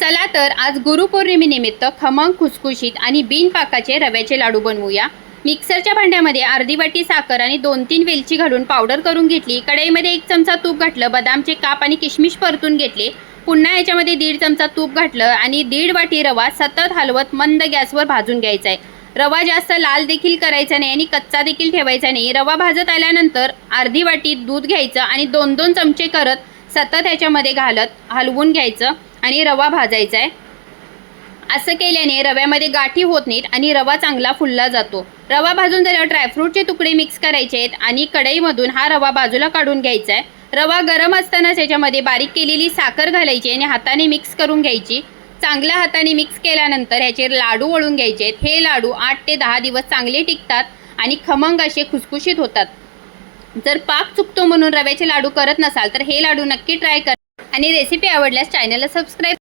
चला तर आज गुरुपौर्णिमेनिमित्त खमंग खुसखुशीत आणि बिनपाकाचे रव्याचे लाडू बनवूया। मिक्सरच्या भांड्यामध्ये अर्धी वाटी साखर आणि 2-3 वेलची घालून पावडर करून घेतली। कढईमध्ये 1 चमचा तूप घातलं, बदामचे काप आणि किशमिश परतून घेतले। पुन्हा याच्यामध्ये 1.5 चमचा तूप घातलं आणि 1.5 वाटी रवा सतत हलवत मंद गॅसवर भाजून घ्यायचा आहे। रवा जास्त लाल देखील करायचा नाही आणि कच्चा देखील ठेवायचा नाही। रवा भाजत आल्यानंतर अर्धी वाटी दूध घ्यायचं आणि 2-2 चमचे करत सतत याच्यामध्ये घालत हलवून घ्यायचं आणि रवा भाजायचा आहे। असं केल्याने रव्यामध्ये गाठी होत नाहीत आणि रवा चांगला फुलला जातो। रवा भाजून झाल्यावर ड्रायफ्रूटचे तुकडे मिक्स करायचे आहेत आणि कढईमधून हा रवा बाजूला काढून घ्यायचा आहे। रवा गरम असतानाच याच्यामध्ये बारीक केलेली साखर घालायची आणि हाताने मिक्स करून घ्यायची। चांगल्या हाताने मिक्स केल्यानंतर ह्याचे लाडू वळून घ्यायचे आहेत। हे लाडू 8 ते 10 दिवस चांगले टिकतात आणि खमंग असे खुसखुशीत होतात। जर पाक चुकतो म्हणून रव्याचे लाडू करत नसाल तर हे लाडू नक्की ट्राय करा आणि रेसिपी आवडल्यास चॅनलला सबस्क्राईब